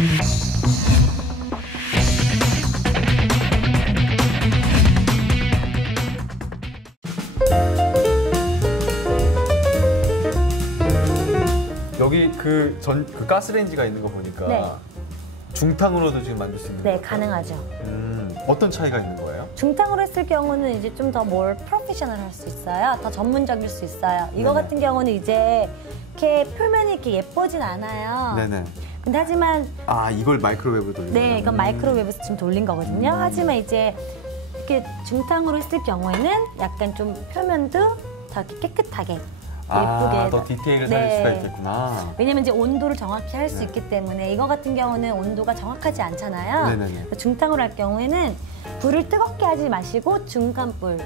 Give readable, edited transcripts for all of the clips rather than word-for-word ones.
여기 그 가스레인지가 있는 거 보니까 네. 중탕으로도 지금 만들 수 있는 네, 거예요? 가능하죠. 어떤 차이가 있는 거예요? 중탕으로 했을 경우는 이제 좀 더 뭘 프로페셔널 할 수 있어요. 더 전문적일 수 있어요. 이거 네네. 같은 경우는 이제 이렇게 표면이 이렇게 예쁘진 않아요. 네네. 근데 하지만 아, 이걸 마이크로웨이브로 돌리는 네, 거예요? 이건 마이크로웨이브에서 지금 돌린 거거든요. 하지만 이제 이렇게 중탕으로 했을 경우에는 약간 좀 표면도 더 이렇게 깨끗하게 예쁘게 더 디테일을 살릴 네. 수가 있겠구나. 왜냐면 이제 온도를 정확히 할 수 네. 있기 때문에 이거 같은 경우는 온도가 정확하지 않잖아요. 네네네. 중탕으로 할 경우에는 불을 뜨겁게 하지 마시고 중간불.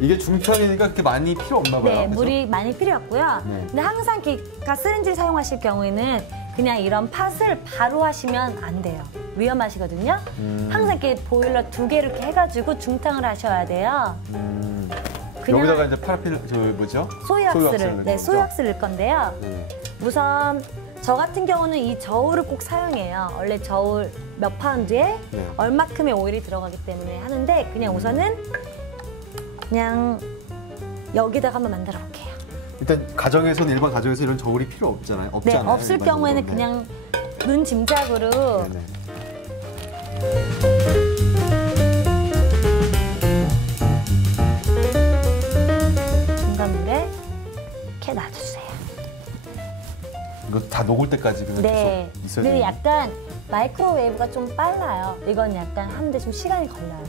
이게 중탕이니까 그렇게 많이 필요 없나 봐요. 네, 그래서? 물이 많이 필요 없고요. 네. 근데 항상 이렇게 가스레인지를 사용하실 경우에는 그냥 이런 팥을 바로 하시면 안 돼요. 위험하시거든요. 항상 이렇게 보일러 2개를 이렇게 해가지고 중탕을 하셔야 돼요. 그냥 여기다가 이제 파라핀, 뭐죠? 소유악스를, 네, 넣는 소유악스를 넣을 건데요. 네네. 우선 저 같은 경우는 이 저울을 꼭 사용해요. 원래 저울 몇 파운드에 네. 얼마큼의 오일이 들어가기 때문에 하는데 그냥 우선은 그냥 여기다가 한번 만들어 볼게요. 일단 일반 가정에서 이런 저울이 필요 없잖아요. 네, 없잖아요. 없을 일반적으로. 경우에는 네. 그냥 눈 짐작으로 네네. 중간물에 이렇게 놔주세요. 이거 다 녹을 때까지 그냥 네. 계속 있어야 근데 돼요. 약간 마이크로웨이브가 좀 빨라요. 이건 약간 하는데 좀 시간이 걸려요.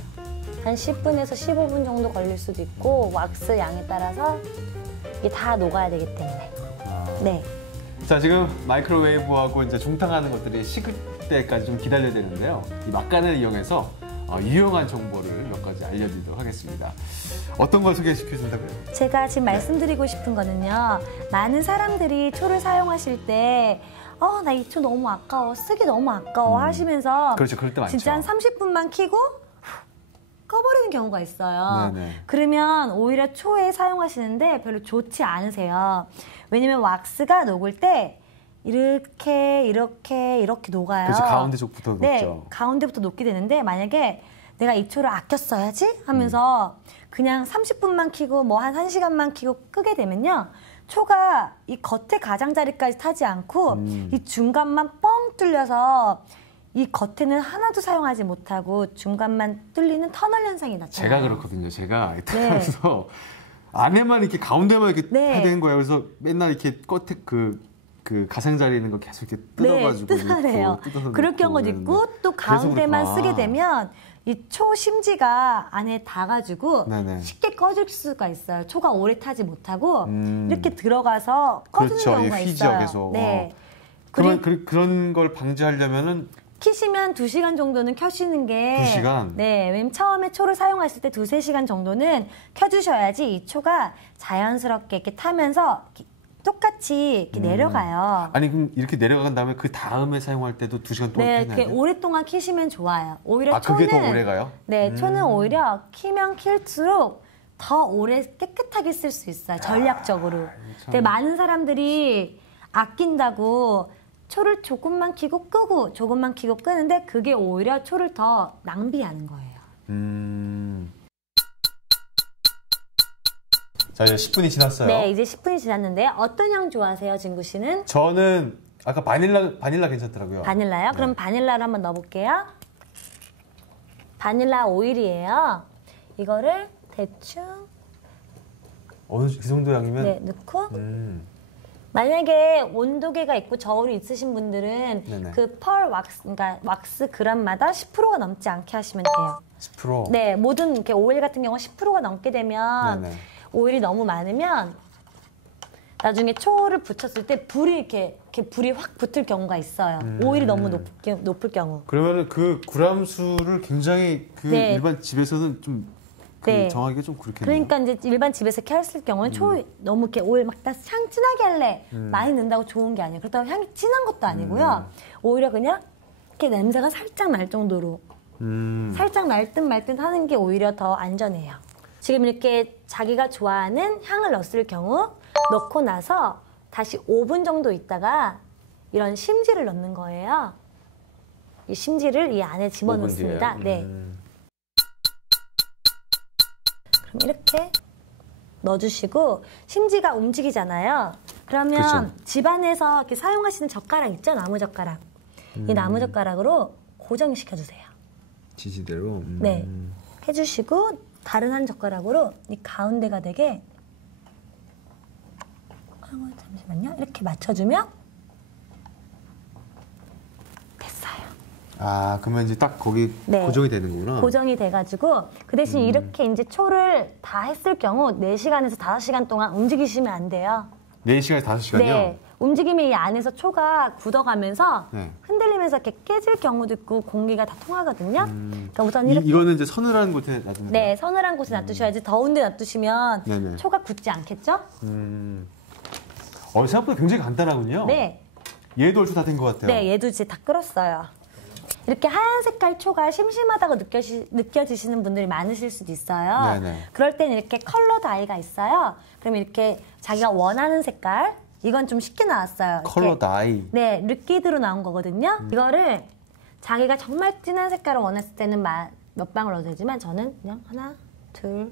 한 10분에서 15분 정도 걸릴 수도 있고 왁스 양에 따라서 이게 다 녹아야 되기 때문에. 네. 자, 지금 마이크로웨이브하고 이제 중탕하는 것들이 식을 때까지 좀 기다려야 되는데요. 이 막간을 이용해서 유용한 정보를 몇 가지 알려드리도록 하겠습니다. 어떤 걸 소개시켜 준다고요? 제가 지금 말씀드리고 싶은 거는요. 많은 사람들이 초를 사용하실 때 나 이 초 너무 아까워, 쓰기 너무 아까워 하시면서 그렇죠, 그럴 때 많죠. 진짜 한 30분만 켜고 꺼버리는 경우가 있어요. 네네. 그러면 오히려 초에 사용하시는데 별로 좋지 않으세요. 왜냐면 왁스가 녹을 때 이렇게 녹아요. 그렇죠, 가운데 쪽부터 네, 녹죠. 가운데부터 녹게 되는데 만약에 내가 이 초를 아껴 써야지 하면서 그냥 30분만 켜고 뭐 한 1시간만 켜고 끄게 되면요. 초가 이 겉에 가장자리까지 타지 않고 이 중간만 뻥 뚫려서 이 겉에는 하나도 사용하지 못하고 중간만 뚫리는 터널 현상이 나타나요. 제가 그렇거든요. 제가 그래서 안에만 이렇게 가운데만 이렇게 네. 해야 되는 거예요. 그래서 맨날 이렇게 겉에 그 가장자리에 있는 거 계속 이렇게 뜯어가지고 네, 뜯어내요. 뜯어서 그럴 넣고 경우도 있고 그러는데. 또 가운데만 그래서 쓰게 되면 이 초 심지가 안에 닿아가지고 네네. 쉽게 꺼질 수가 있어요. 초가 오래 타지 못하고 이렇게 들어가서 꺼지는 그렇죠. 경우가 휘죠, 있어요. 계속. 네. 그러면 그런 걸 방지하려면은 키시면 2시간 정도는 켜시는 게 2시간? 네, 왜냐면 처음에 초를 사용하실 때 2~3시간 정도는 켜주셔야지 이 초가 자연스럽게 이렇게 타면서 똑같이 이렇게 내려가요. 아니 그럼 이렇게 내려간 다음에 그 다음에 사용할 때도 2시간 동안 네, 켜놔야 이렇게 돼요? 오랫동안 키시면 좋아요. 오히려 그게 초는 더 오래 가요? 네, 초는 오히려 키면 킬수록 더 오래 깨끗하게 쓸 수 있어요. 전략적으로. 근데 많은 사람들이 아낀다고 초를 조금만 켜고 끄고 조금만 켜고 끄는데 그게 오히려 초를 더 낭비하는 거예요. 자, 이제 10분이 지났어요. 네, 이제 10분이 지났는데 어떤 향 좋아하세요, 진구 씨는? 저는 아까 바닐라 괜찮더라고요. 바닐라요? 그럼 바닐라를 한번 넣어볼게요. 바닐라 오일이에요. 이거를 대충 그 정도 양이면? 네, 넣고 만약에 온도계가 있고 저울이 있으신 분들은 네네. 그 펄 왁스, 그러니까 왁스 그램마다 10%가 넘지 않게 하시면 돼요. 10%? 네, 모든 이렇게 오일 같은 경우 10%가 넘게 되면 네네. 오일이 너무 많으면 나중에 초를 붙였을 때 불이 이렇게 불이 확 붙을 경우가 있어요. 오일이 너무 높을 경우. 그러면 그 그람 수를 굉장히 네. 일반 집에서는 좀 네. 정하기가 좀 그렇겠네요. 그러니까 이제 일반 집에서 이렇게 했을 경우는 초 너무 이렇게 오일 막 다 향 진하게 할래 많이 넣는다고 좋은 게 아니에요. 그렇다고 향이 진한 것도 아니고요. 오히려 그냥 이렇게 냄새가 살짝 날 정도로 살짝 날 듯 말 듯 하는 게 오히려 더 안전해요. 지금 이렇게 자기가 좋아하는 향을 넣었을 경우 넣고 나서 다시 5분 정도 있다가 이런 심지를 넣는 거예요. 이 심지를 이 안에 집어넣습니다. 네. 그럼 이렇게 넣어주시고 심지가 움직이잖아요. 그러면 그렇죠. 집안에서 이렇게 사용하시는 젓가락 있죠? 나무젓가락. 이 나무젓가락으로 고정시켜주세요. 지지대로. 네. 해주시고 다른 한 젓가락으로 이 가운데가 되게 잠시만요. 이렇게 맞춰주면 됐어요. 아, 그러면 이제 딱 거기 네. 고정이 되는 거구나. 고정이 돼가지고 그 대신 이렇게 이제 초를 다 했을 경우 4시간에서 5시간 동안 움직이시면 안 돼요. 4시간에서 5시간이요? 네. 움직이면 이 안에서 초가 굳어가면서 네. 흔들리면서 이렇게 깨질 경우도 있고 공기가 다 통하거든요. 그러니까 우선 이렇게 이거는 이제 서늘한 곳에 놔두는 네, 서늘한 곳에 놔두셔야지 더운 데 놔두시면 네네. 초가 굳지 않겠죠? 생각보다 굉장히 간단하군요. 네. 얘도 얼추 다 된 것 같아요. 네, 얘도 이제 다 끓었어요. 이렇게 하얀 색깔 초가 심심하다고 느껴지시는 분들이 많으실 수도 있어요. 네네. 그럴 때는 이렇게 컬러 다이가 있어요. 그럼 이렇게 자기가 원하는 색깔, 이건 좀 쉽게 나왔어요. 컬러 이렇게. 다이. 네, 리퀴드로 나온 거거든요. 이거를 자기가 정말 진한 색깔을 원했을 때는 몇 방울 넣어도 되지만 저는 그냥 하나, 둘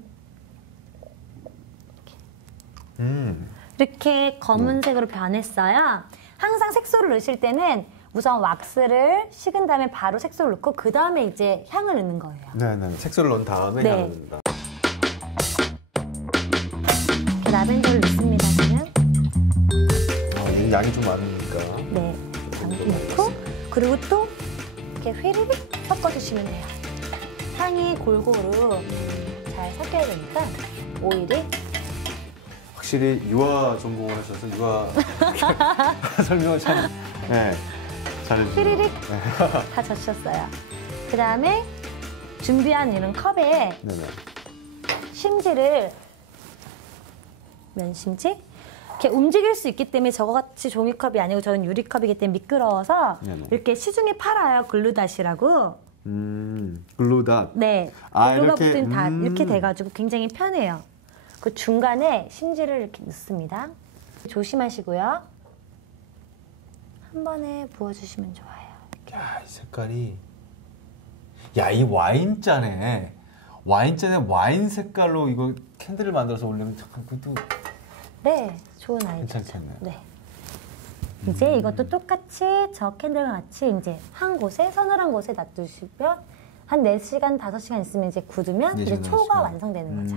이렇게 검은색으로 변했어요. 항상 색소를 넣으실 때는 우선 왁스를 식은 다음에 바로 색소를 넣고 그 다음에 이제 향을 넣는 거예요. 네네. 색소를 넣은 다음에 네. 향을 넣는다. 이렇게 라벤더를 넣습니다. 저는. 얘는 양이 좀 많으니까. 네, 이렇게 넣고 그리고 또 이렇게 휘리릭 섞어주시면 돼요. 향이 골고루 잘 섞여야 되니까 오일이 확실히 유화 전공을 하셔서 유화 설명을 참 잘해주세요. 휘리릭 다 젖혔어요. 그 다음에 준비한 이런 컵에 네네. 심지를 면심지 이렇게 움직일 수 있기 때문에 저같이 종이컵이 아니고 저는 유리컵이기 때문에 미끄러워서 네네. 이렇게 시중에 팔아요. 글루닷이라고. 글루닷. 네. 아, 글루가 이렇게, 붙은 다 이렇게 돼가지고 굉장히 편해요. 그 중간에 심지를 이렇게 넣습니다. 조심하시고요. 한 번에 부어주시면 좋아요. 야, 이 색깔이. 야, 이 와인잔에 와인 색깔로 이거 캔들을 만들어서 올리면 잠깐 그것도 네, 좋은 아이디어. 괜찮겠네요. 네. 이제 이것도 똑같이 저 캔들과 같이 이제 한 곳에 서늘한 곳에 놔두시면 한 4시간, 5시간 있으면 이제 굳으면 이제 4시간, 초가 5시간. 완성되는 거죠.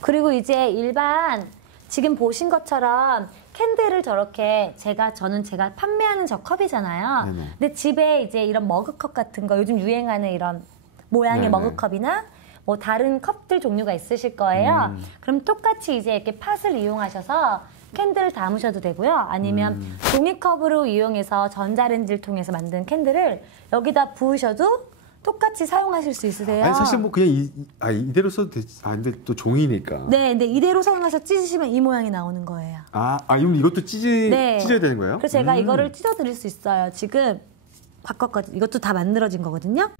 그리고 이제 일반 지금 보신 것처럼 캔들을 저렇게 저는 제가 판매하는 저 컵이잖아요. 네네. 근데 집에 이제 이런 머그컵 같은 거 요즘 유행하는 이런 모양의 네네. 머그컵이나 뭐 다른 컵들 종류가 있으실 거예요. 그럼 똑같이 이제 이렇게 팥을 이용하셔서 캔들을 담으셔도 되고요. 아니면 종이컵으로 이용해서 전자레인지를 통해서 만든 캔들을 여기다 부으셔도 똑같이 사용하실 수 있으세요. 아니 사실 뭐 그냥 이대로 써도 되지. 아 근데 또 종이니까. 네, 근데 이대로 사용해서 찢으시면 이 모양이 나오는 거예요. 그럼 이것도 네. 찢어야 되는 거예요? 그래서 제가 이거를 찢어드릴 수 있어요. 지금 바꿨거든요. 이것도 다 만들어진 거거든요.